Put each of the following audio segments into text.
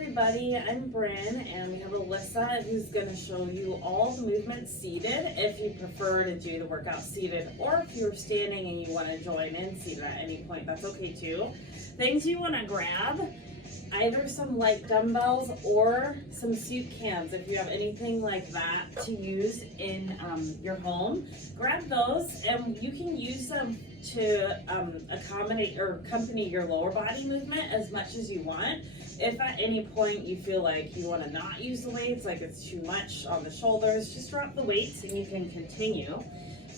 everybody, I'm Bryn, and we have Alyssa who's going to show you all the movements seated if you prefer to do the workout seated, or if you're standing and you want to join in seated at any point, that's okay too. Things you want to grab, either some light dumbbells or some soup cans. If you have anything like that to use in your home, grab those, and you can use them to accommodate or accompany your lower body movement as much as you want. If at any point you feel like you want to not use the weights, like it's too much on the shoulders, just drop the weights and you can continue.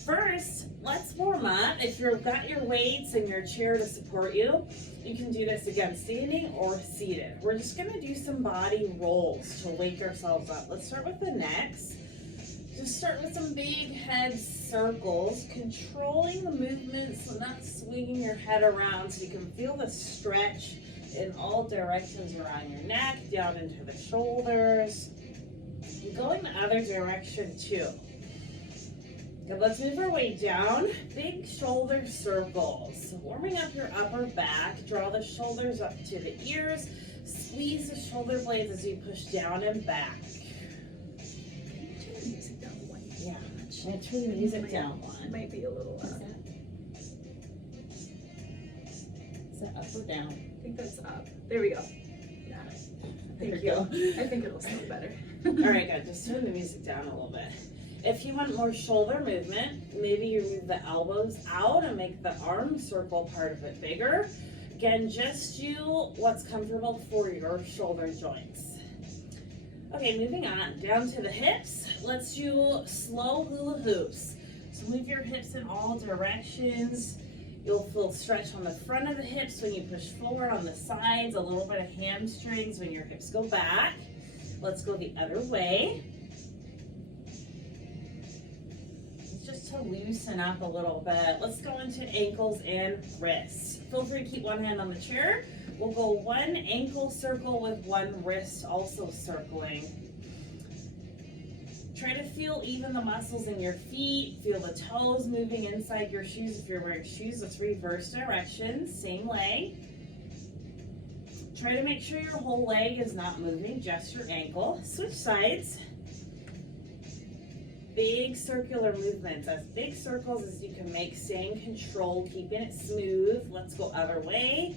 First, let's warm up. If you've got your weights and your chair to support you, you can do this again standing or seated. We're just going to do some body rolls to wake ourselves up. Let's start with the necks. Just start with some big head circles, controlling the movement, so not swinging your head around, so you can feel the stretch in all directions around your neck, down into the shoulders. And going the other direction too. Good, let's move our way down. Big shoulder circles. So warming up your upper back, draw the shoulders up to the ears, squeeze the shoulder blades as you push down and back. Yeah, I'm gonna turn the music down one. Might be a little Is that up or down? I think that's up. There we go. Yeah. Thank you. I think it'll sound better. All right, good. Just turn the music down a little bit. If you want more shoulder movement, maybe you move the elbows out and make the arm circle part of it bigger. Again, just do what's comfortable for your shoulder joints. Okay, moving on down to the hips. Let's do slow hula hoops. So move your hips in all directions. You'll feel stretch on the front of the hips when you push forward, on the sides, a little bit of hamstrings when your hips go back. Let's go the other way. Just to loosen up a little bit. Let's go into ankles and wrists. Feel free to keep one hand on the chair. We'll go one ankle circle with one wrist also circling. Try to feel even the muscles in your feet. Feel the toes moving inside your shoes. If you're wearing shoes, let's reverse directions, same leg. Try to make sure your whole leg is not moving, just your ankle. Switch sides. Big circular movements, as big circles as you can make, staying control, keeping it smooth. Let's go other way.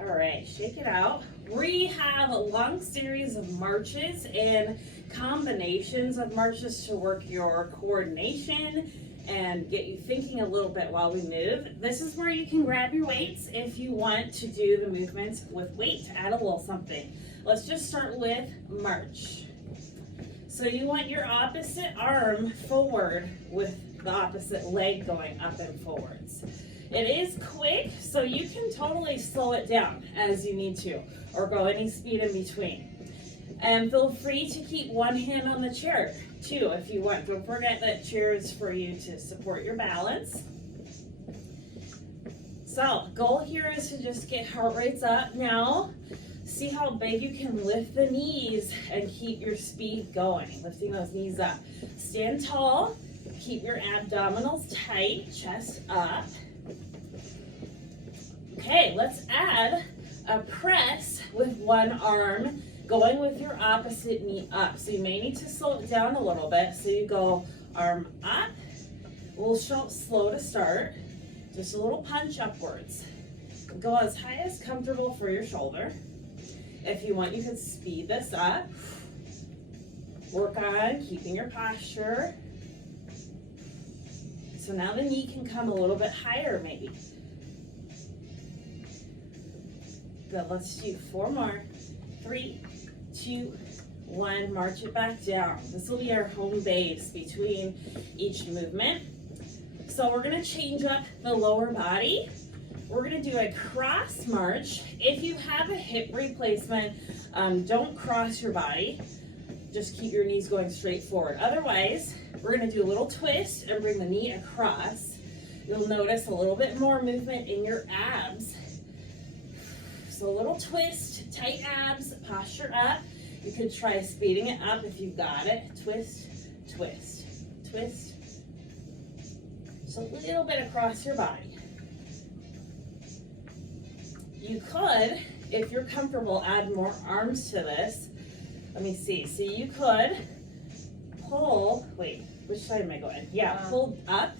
All right, shake it out. We have a long series of marches and combinations of marches to work your coordination and get you thinking a little bit while we move. This is where you can grab your weights if you want to do the movements with weight, add a little something. Let's just start with march. So you want your opposite arm forward with the opposite leg going up and forwards. It is quick, so you can totally slow it down as you need to, or go any speed in between. And feel free to keep one hand on the chair too if you want. Don't forget that chair is for you to support your balance. So goal here is to just get heart rates up now. See how big you can lift the knees and keep your speed going, lifting those knees up. Stand tall, keep your abdominals tight, chest up. Okay, let's add a press with one arm, going with your opposite knee up. So you may need to slow it down a little bit. So you go arm up, we'll show slow to start, just a little punch upwards. Go as high as comfortable for your shoulder. If you want, you can speed this up. Work on keeping your posture. So now the knee can come a little bit higher maybe. Good, let's do 4 more. 3, 2, 1, march it back down. This will be our home base between each movement. So we're gonna change up the lower body. We're gonna do a cross march. If you have a hip replacement, don't cross your body. Just keep your knees going straight forward. Otherwise, we're gonna do a little twist and bring the knee across. You'll notice a little bit more movement in your abs. So a little twist, tight abs, posture up. You could try speeding it up if you've got it. Twist, twist, twist. Just a little bit across your body. You could, if you're comfortable, add more arms to this. Let me see. So you could pull, wait, which side am I going? Yeah, pull up,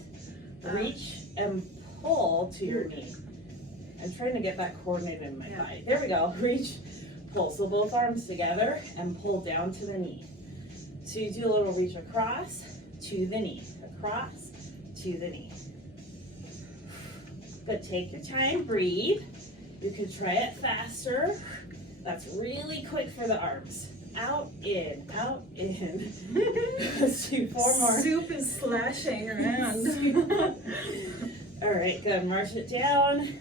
reach, and pull to your knee. I'm trying to get that coordinated in my body. There we go. Reach, pull. So both arms together and pull down to the knee. So you do a little reach across to the knee, across to the knee. Good. Take your time, breathe. You could try it faster. That's really quick for the arms. Out, in, out, in. Let's do 4 more. Soup is slashing around. All right, good. March it down.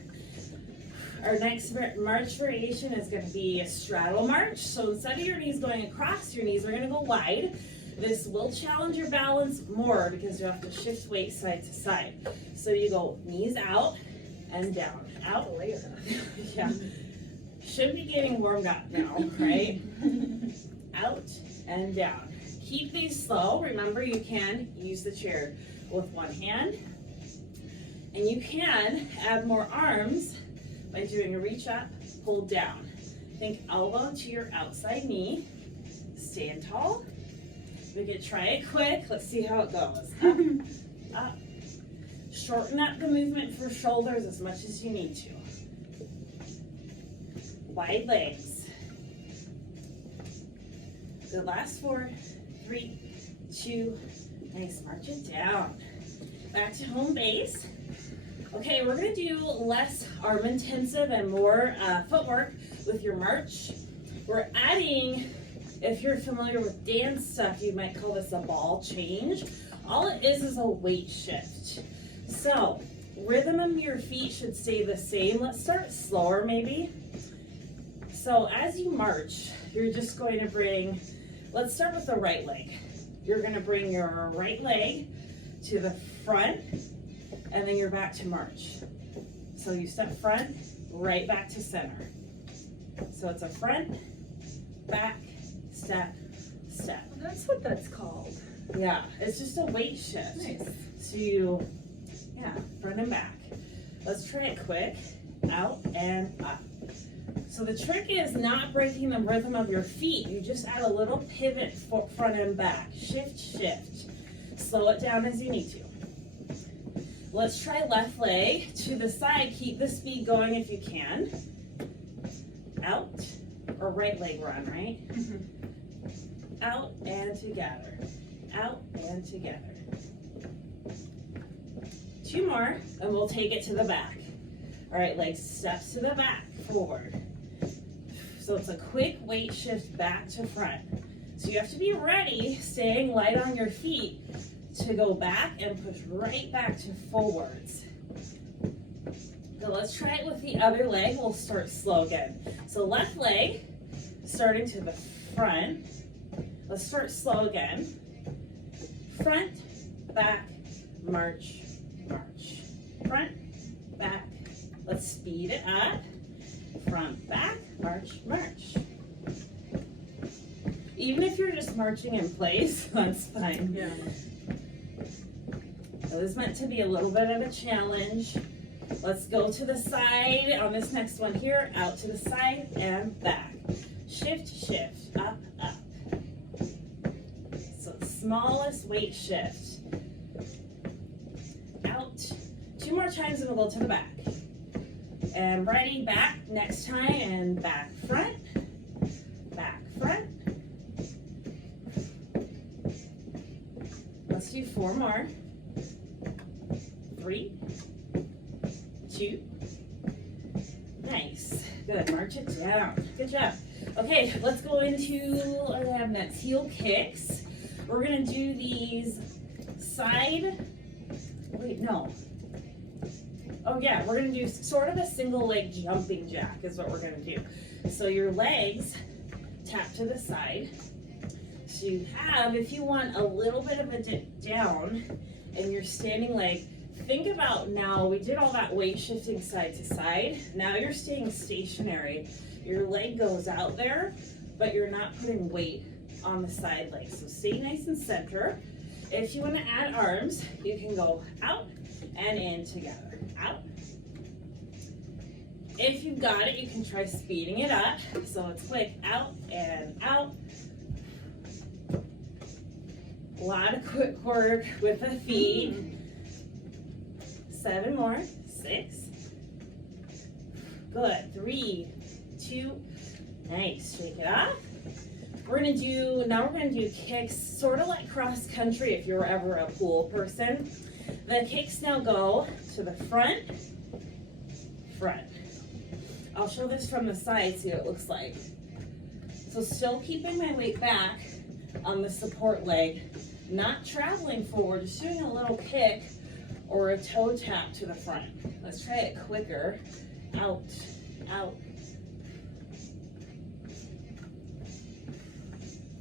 Our next march variation is going to be a straddle march. So instead of your knees going across, your knees are going to go wide. This will challenge your balance more because you have to shift weight side to side. So you go knees out and down. Out. Yeah. Should be getting warmed up now, right? Out and down. Keep these slow. Remember, you can use the chair with one hand. And you can add more arms by doing a reach up, pull down. Think elbow to your outside knee. Stand tall. We could try it quick. Let's see how it goes. Up, up. Shorten up the movement for shoulders as much as you need to. Wide legs. Good, last 4, 3, 2, nice, march it down. Back to home base. Okay, we're gonna do less arm intensive and more footwork with your march. We're adding, if you're familiar with dance stuff, you might call this a ball change. All it is a weight shift. So, rhythm of your feet should stay the same. Let's start slower maybe. So as you march, you're just going to bring, let's start with the right leg. You're gonna bring your right leg to the front, and then you're back to march. So you step front, right back to center. So it's a front, back, step, step. That's what that's called. Yeah, it's just a weight shift. Nice. So you, front and back. Let's try it quick. Out and up. So the trick is not breaking the rhythm of your feet. You just add a little pivot front and back. Shift, shift. Slow it down as you need to. Let's try left leg to the side. Keep the speed going if you can. Out, or right leg run, right? Out and together. Out and together. 2 more, and we'll take it to the back. All right, legs steps to the back, forward. So it's a quick weight shift back to front. So you have to be ready, staying light on your feet, to go back and push right back to forwards. So let's try it with the other leg. We'll start slow again. So left leg, starting to the front. Let's start slow again. Front, back, march, march. Front, back. Let's speed it up. Front, back, march, march. Even if you're just marching in place, that's fine. Yeah. It was meant to be a little bit of a challenge. Let's go to the side on this next one here. Out to the side and back. Shift, shift, up, up. So the smallest weight shift. Out. 2 more times and we'll go to the back. And ready, back next time, and back, front, back, front. Let's do 4 more. 3, 2, nice, good, march it down, good job. Okay, let's go into, what do I have next? Heel kicks. We're gonna do these side, wait, no. Oh yeah, we're gonna do sort of a single leg jumping jack is what we're gonna do. So your legs tap to the side. So you have, if you want a little bit of a dip down and you're standing leg, think about now, we did all that weight shifting side to side. Now you're staying stationary. Your leg goes out there, but you're not putting weight on the side leg. So stay nice and center. If you want to add arms, you can go out and in together. Out If you've got it, you can try speeding it up. So it's quick, out and out. A lot of quick work with the feet. 7 more, 6. Good, 3, 2, nice, shake it off. We're gonna do kicks, sort of like cross country if you're ever a pool person. The kicks now go to the front. I'll show this from the side, see what it looks like. So still keeping my weight back on the support leg, not traveling forward, just doing a little kick or a toe tap to the front. Let's try it quicker. Out, out.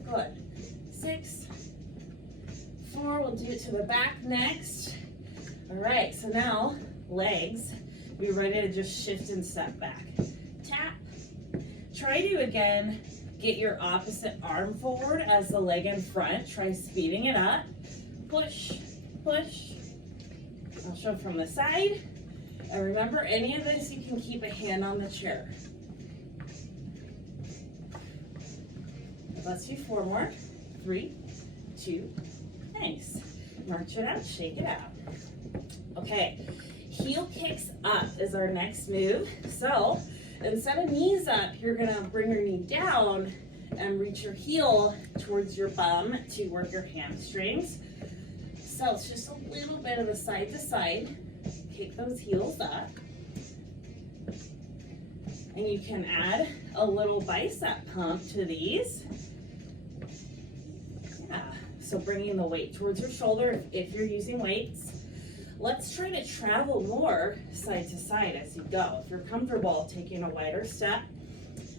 Good. 6, 4, we'll do it to the back next. All right, so now legs, be ready to just shift and step back. Tap. Try to, again, get your opposite arm forward as the leg in front. Try speeding it up. Push, push. I'll show from the side. And remember, any of this, you can keep a hand on the chair. Let's do 4 more. 3, 2, nice. March it out, shake it out. Okay, heel kicks up is our next move. So instead of knees up, you're gonna bring your knee down and reach your heel towards your bum to work your hamstrings. So it's just a little bit of the side to side. Kick those heels up. And you can add a little bicep pump to these. Yeah, so bringing the weight towards your shoulder if you're using weights. Let's try to travel more side to side as you go. If you're comfortable taking a wider step,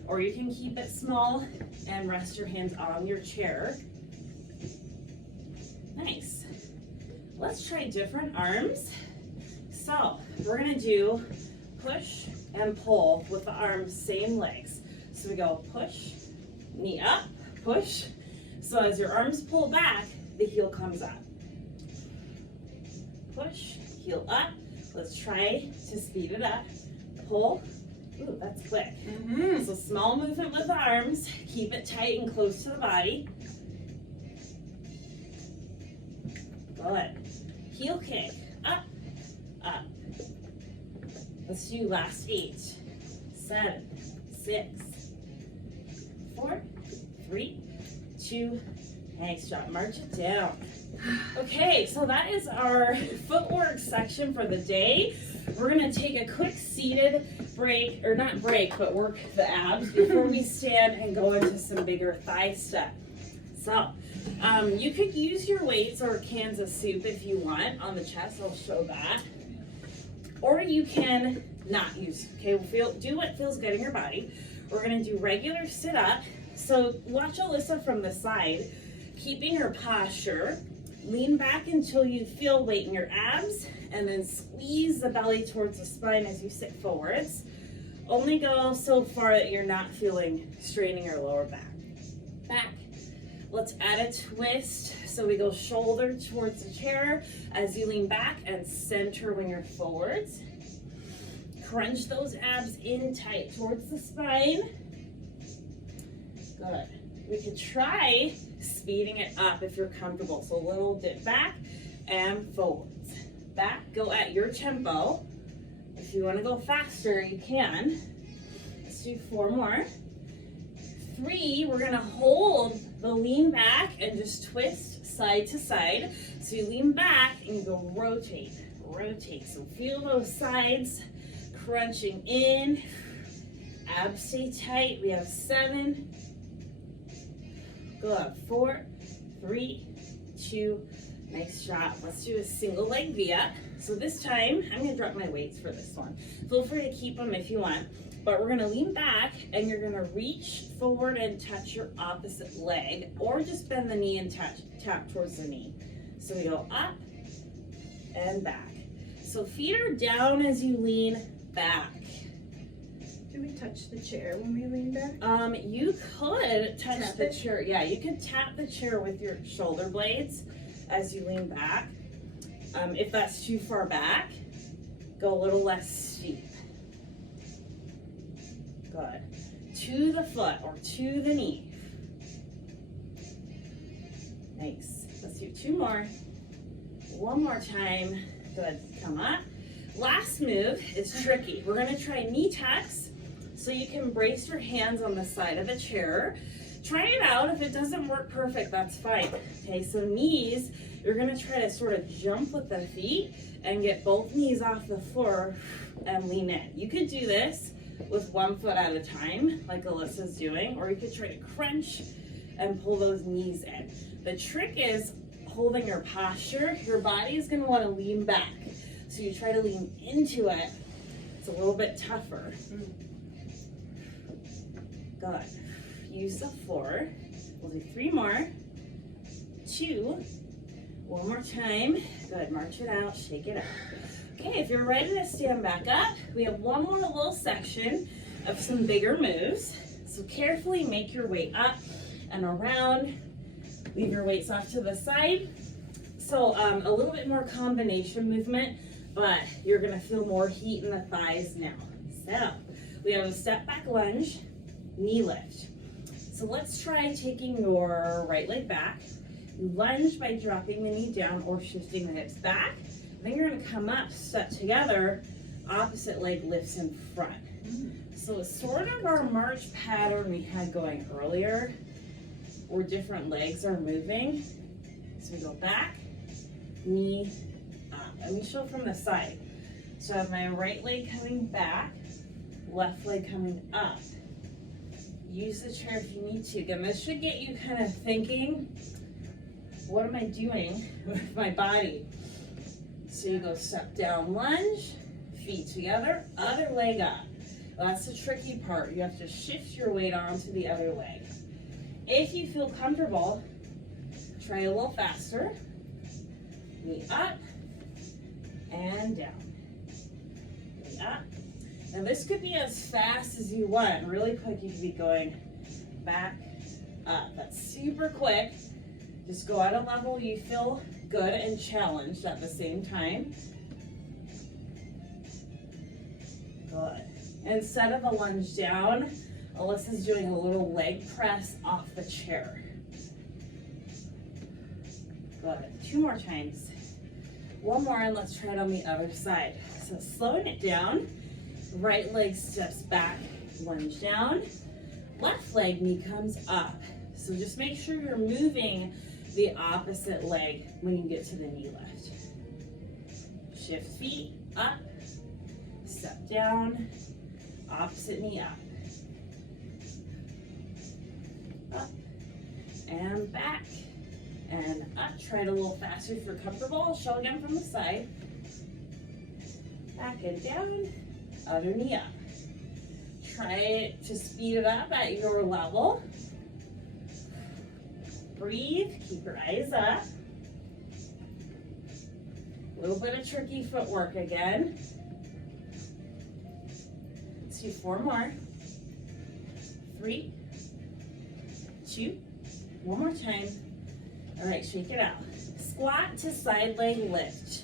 or you can keep it small and rest your hands on your chair. Nice. Let's try different arms. So we're gonna do push and pull with the arms, same legs. So we go push, knee up, push. So as your arms pull back, the heel comes up. Push, heel up. Let's try to speed it up. Pull. Ooh, that's quick. So small movement with the arms. Keep it tight and close to the body. Good. Heel kick. Up, up. Let's do last 8, 7, 6, 4, 3, 2, nice job. March it down. Okay, so that is our footwork section for the day. We're gonna take a quick seated break, or not break, but work the abs before we stand and go into some bigger thigh step. So, you could use your weights or cans of soup if you want on the chest. I'll show that. Or you can not use, okay? Do what feels good in your body. We're gonna do regular sit up. So watch Alyssa from the side, keeping your posture. Lean back until you feel weight in your abs, and then squeeze the belly towards the spine as you sit forwards. Only go so far that you're not feeling straining your lower back. Back. Let's add a twist. So we go shoulder towards the chair as you lean back and center when you're forwards. Crunch those abs in tight towards the spine. Good. We could try speeding it up if you're comfortable. So a little dip back and forwards. Back, go at your tempo. If you want to go faster, you can. Let's do 4 more. 3, we're gonna hold the lean back and just twist side to side. So you lean back and you go rotate, rotate. So feel those sides crunching in. Abs stay tight. We have 7. Good. 4, 3, 2, nice job. Let's do a single leg V-up. So this time, I'm gonna drop my weights for this one. Feel free to keep them if you want, but we're gonna lean back and you're gonna reach forward and touch your opposite leg, or just bend the knee and tap towards the knee. So we go up and back. So feet are down as you lean back. Do we touch the chair when we lean back? You could touch the chair. Yeah, you could tap the chair with your shoulder blades as you lean back. If that's too far back, go a little less steep. Good. To the foot or to the knee. Nice. Let's do 2 more. 1 more time. Good. Come up. Last move is tricky. We're going to try knee tucks. So you can brace your hands on the side of the chair. Try it out. If it doesn't work perfect, that's fine. Okay, so knees, you're going to try to sort of jump with the feet and get both knees off the floor and lean in. You could do this with 1 foot at a time, like Alyssa's doing, or you could try to crunch and pull those knees in. The trick is holding your posture. Your body is going to want to lean back. So you try to lean into it. It's a little bit tougher. Good. Use the floor. We'll do 3 more. 2. 1 more time. Good. March it out. Shake it out. Okay, if you're ready to stand back up, we have one more little section of some bigger moves. So carefully make your way up and around. Leave your weights off to the side. So a little bit more combination movement, but you're gonna feel more heat in the thighs now. So we have a step back lunge, knee lift. So let's try taking your right leg back. You lunge by dropping the knee down or shifting the hips back. Then you're gonna come up, step together, opposite leg lifts in front. So it's sort of our march pattern we had going earlier, where different legs are moving. So we go back, knee, up. Let me show from the side. So I have my right leg coming back, left leg coming up. Use the chair if you need to. Again, this should get you kind of thinking, what am I doing with my body? So you go step down, lunge, feet together, other leg up. That's the tricky part. You have to shift your weight onto the other leg. If you feel comfortable, try a little faster. Knee up and down. Knee up. Now this could be as fast as you want. Really quick, you could be going back, up. That's super quick. Just go at a level you feel good and challenged at the same time. Good. Instead of a lunge down, Alyssa's doing a little leg press off the chair. Good. 2 more times. 1 more, and let's try it on the other side. So slowing it down, right leg steps back, lunge down, left leg knee comes up. So just make sure you're moving the opposite leg when you get to the knee lift. Shift feet up, step down, opposite knee up. Up and back and up. Try it a little faster if you're comfortable. I'll show again from the side. Back and down, other knee up. Try to speed it up at your level. Breathe, keep your eyes up. A little bit of tricky footwork again. Let's do 4 more. 3, 2, 1 more time. All right, shake it out. Squat to side leg lift.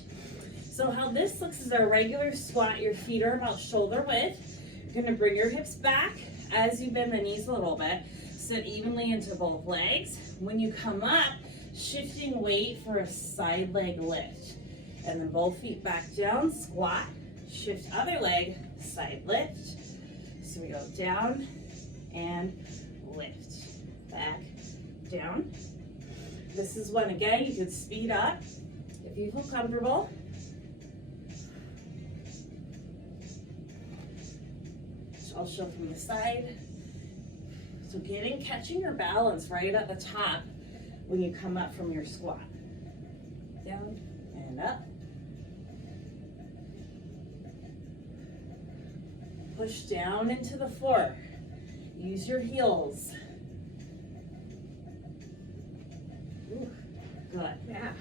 So how this looks is a regular squat. Your feet are about shoulder width. You're gonna bring your hips back as you bend the knees a little bit. Sit evenly into both legs. When you come up, shifting weight for a side leg lift. And then both feet back down, squat, shift other leg, side lift. So we go down and lift, back, down. This is one, again, you could speed up if you feel comfortable. I'll show from the side. So catching your balance right at the top when you come up from your squat. Down and up. Push down into the floor. Use your heels. Ooh, good. Yeah.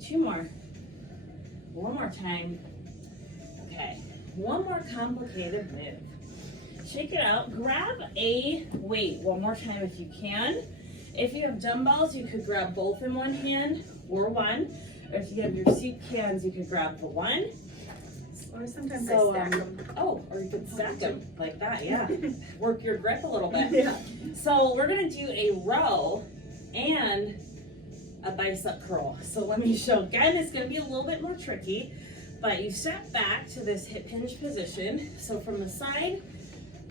2 more. 1 more time. Okay. 1 more complicated move. Shake it out. Grab a weight 1 more time if you can. If you have dumbbells, you could grab both in one hand or one. Or if you have your soup cans, you could grab the one. Or sometimes So, I stack them. oh, or you could stack them like that, yeah. Work your grip a little bit. Yeah. So we're gonna do a row and a bicep curl. So let me show, again, it's gonna be a little bit more tricky, but you step back to this hip hinge position. So from the side,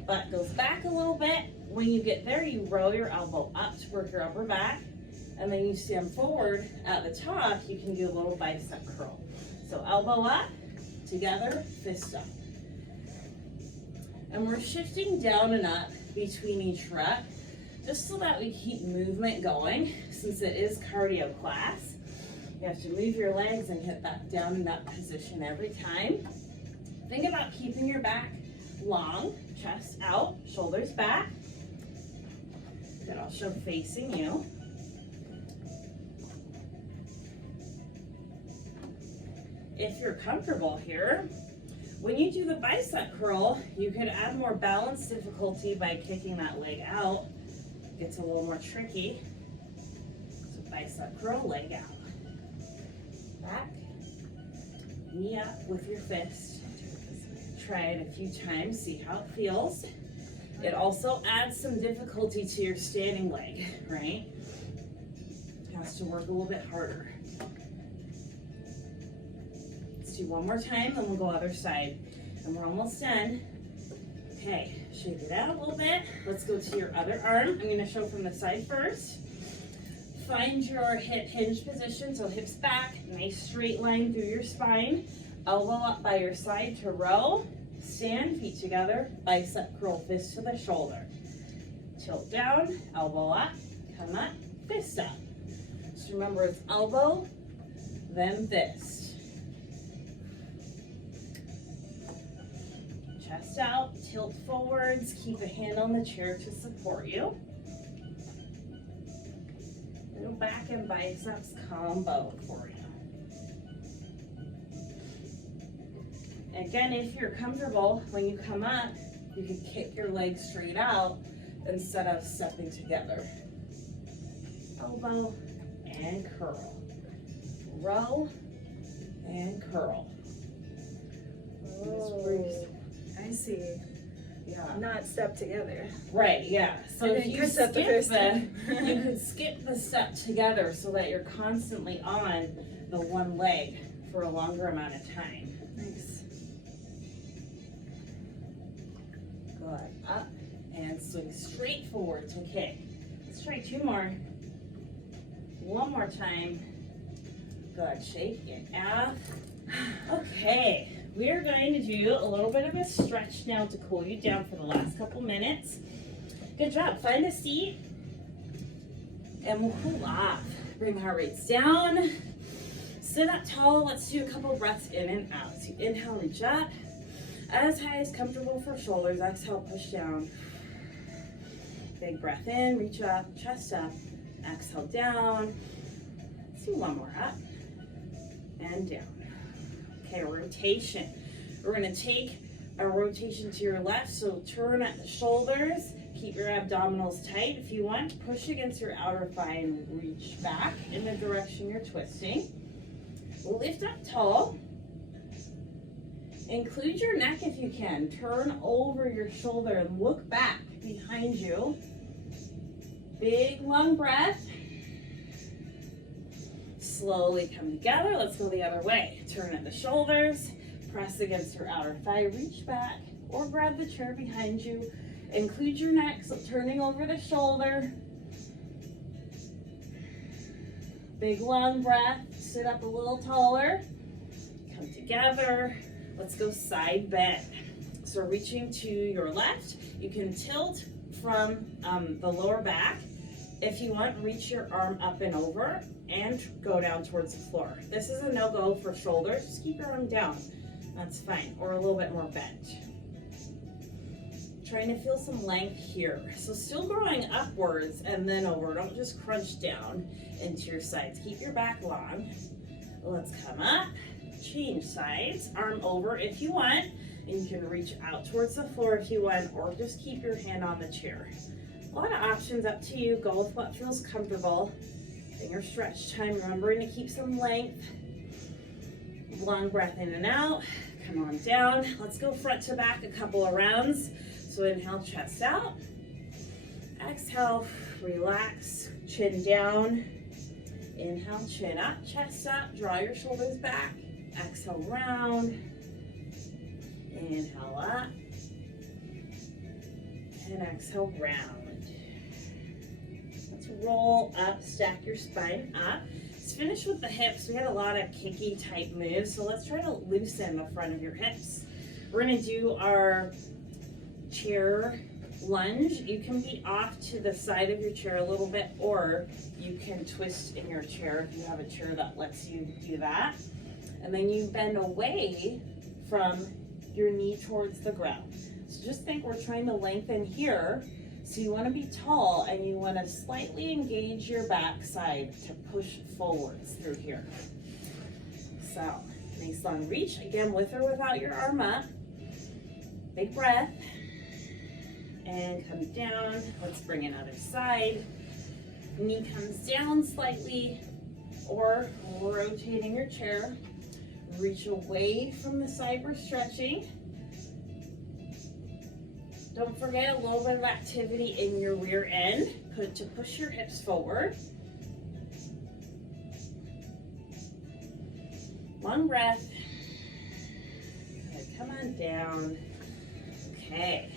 butt goes back a little bit. When you get there, you roll your elbow up to work your upper back, and then you stand forward at the top, you can do a little bicep curl. So elbow up, together, fist up. And we're shifting down and up between each rep, just so that we keep movement going. Since it is cardio class, you have to move your legs and hit that down and up position every time. Think about keeping your back long, chest out, shoulders back. Then I'll show facing you. If you're comfortable here, when you do the bicep curl, you can add more balance difficulty by kicking that leg out. Gets a little more tricky. So bicep curl, leg out. Back, knee up with your fist. Try it a few times, see how it feels. It also adds some difficulty to your standing leg, right? It has to work a little bit harder. Let's do one more time, then we'll go other side. And we're almost done. Okay, shake it out a little bit. Let's go to your other arm. I'm gonna show from the side first. Find your hip hinge position, so hips back, nice straight line through your spine. Elbow up by your side to row. Stand, feet together, bicep curl, fist to the shoulder. Tilt down, elbow up, come up, fist up. Just remember it's elbow, then fist. Chest out, tilt forwards, keep a hand on the chair to support you. Little back and biceps combo for you. Again, if you're comfortable, when you come up, you can kick your legs straight out instead of stepping together. Elbow and curl. Row and curl. Oh, I see. Yeah. Not step together. Right, yeah. So And if then you you skip step the first you could skip the step together so that you're constantly on the one leg for a longer amount of time. Nice. Good. Up and swing straight forward to kick. Let's try two more. One more time. Good. Shake it out. Okay. We're going to do a little bit of a stretch now to cool you down for the last couple minutes. Good job. Find a seat and we'll cool off. Bring the heart rates down. Sit up tall. Let's do a couple breaths in and out. So inhale, reach up. As high as comfortable for shoulders. Exhale, push down. Big breath in, reach up, chest up. Exhale, down. Let's do one more, up and down. Okay, rotation. We're gonna take a rotation to your left, so turn at the shoulders. Keep your abdominals tight. If you want, push against your outer thigh and reach back in the direction you're twisting. Lift up tall. Include your neck if you can. Turn over your shoulder and look back behind you. Big long breath. Slowly come together. Let's go the other way. Turn at the shoulders. Press against your outer thigh. Reach back or grab the chair behind you. Include your neck, so turning over the shoulder. Big long breath. Sit up a little taller. Come together. Let's go side bend. So reaching to your left, you can tilt from the lower back. If you want, reach your arm up and over and go down towards the floor. This is a no-go for shoulders. Just keep your arm down. That's fine, or a little bit more bent. Trying to feel some length here. So still growing upwards and then over. Don't just crunch down into your sides. Keep your back long. Let's come up. Change sides, arm over if you want, and you can reach out towards the floor if you want, or just keep your hand on the chair. A lot of options, up to you. Go with what feels comfortable. In your stretch time, remembering to keep some length. Long breath in and out. come on down. Let's go front to back a couple of rounds. So inhale, chest out. Exhale, relax, chin down. Inhale, chin up, chest up, draw your shoulders back. Exhale, round. Inhale up. And exhale, round. Let's roll up, stack your spine up. Let's finish with the hips. We had a lot of kicky type moves, so let's try to loosen the front of your hips. We're gonna do our chair lunge. You can be off to the side of your chair a little bit, or you can twist in your chair if you have a chair that lets you do that. And then you bend away from your knee towards the ground. So just think we're trying to lengthen here. So you want to be tall and you want to slightly engage your backside to push forwards through here. So nice long reach, again with or without your arm up. Big breath. And come down. Let's bring it other side. Knee comes down slightly, or rotating your chair. Reach away from the side we're stretching. Don't forget a little bit of activity in your rear end to push your hips forward. Long breath. Good. Come on down. Okay.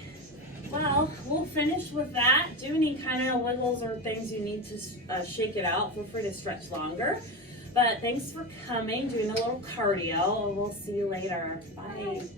Well, we'll finish with that. Do any kind of wiggles or things you need to shake it out. Feel free to stretch longer. But thanks for coming, doing a little cardio, and we'll see you later. Bye.